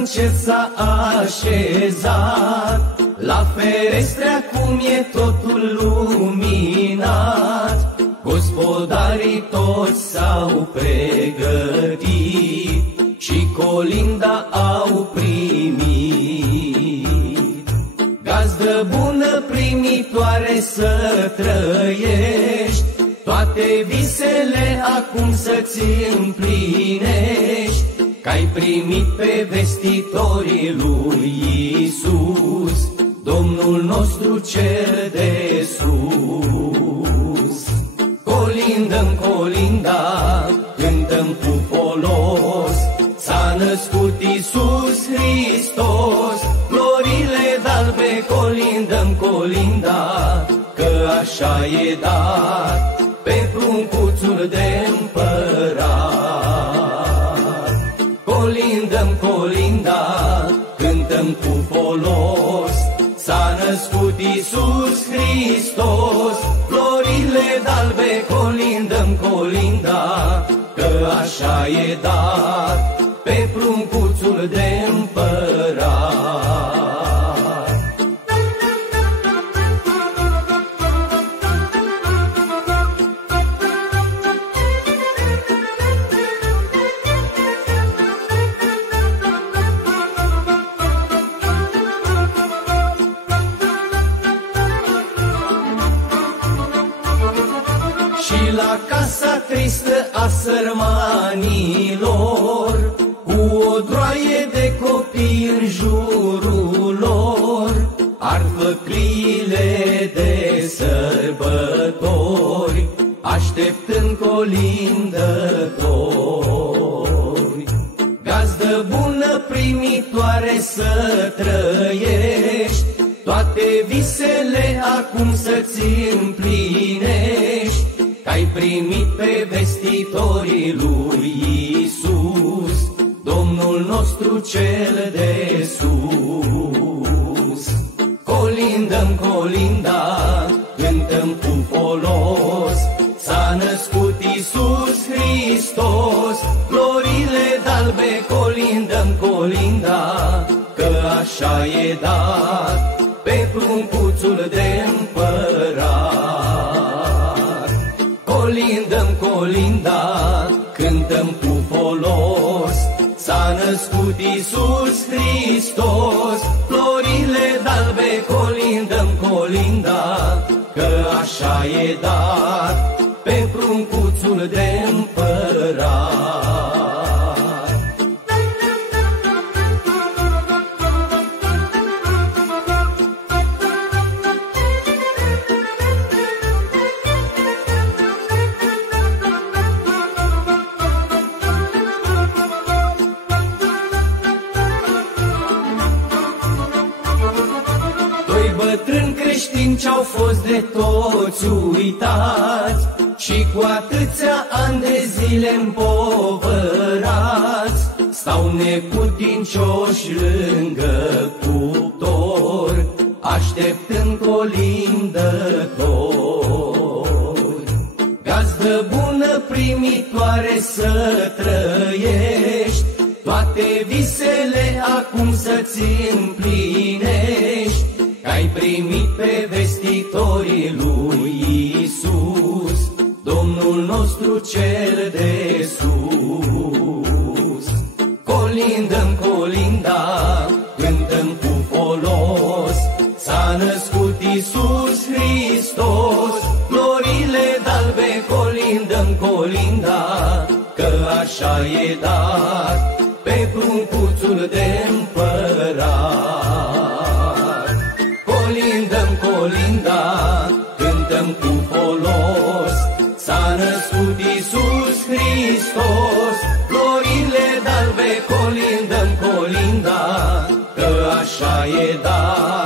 în cer s-a așezat, la ferestre acum e totul luminat. Gospodarii toți s-au pregătit și colinda au primit. Gazdă bună primitoare să trăiești, toate visele acum să-ți împlinești, că-ai primit pe vestitorii lui Iisus, Domnul nostru cel de sus. Colindăm colinda, cântăm cu folos, s-a născut Iisus Hristos. Florile d'albe colindăm colinda, că așa e dat pe pruncuțul de împărat. Colindăm colinda, cântăm cu folos, s-a născut Iisus Hristos. Florile d'albe colindăm colinda, că așa e dat pe pruncuțul de împărat. Și la casa tristă a sărmanilor, cu o droaie de copii în jurul lor, ar făcliile de sărbători, așteptând colindători. Gazdă bună primitoare să trăiești, toate visele acum să-ți împlinești, că-ai primit pe vestitorii lui Iisus, Domnul nostru cel de sus. Colindăm colinda, cântăm cu folos, s-a născut Iisus Hristos. Florile d'albe colindăm colinda, că așa e dat pe pruncuțul de împărat. Colindăm colinda, cântăm cu folos, s-a născut Iisus Hristos. Florile d'albe colindăm colinda, că așa e dat pe pruncuțul de împărat. Bătrâni creștini ce-au fost de toți uitați și cu atâția ani de zile împovărați, stau neputincioși lângă cuptor, așteptând colindători. Gazdă bună primitoare să trăiești, toate visele acum să-ți împlinești, că-ai primit pe vestitorii lui Iisus, Domnul nostru cel de sus. Colindăm colinda, cântăm cu folos, s-a născut Iisus Hristos. Florile d'albe colindăm colinda, că așa e dat pe pruncuțul de împărat. Colindăm colinda, cântăm cu folos, s-a născut Iisus Hristos. Florile d'albe colindăm colinda, că așa e dat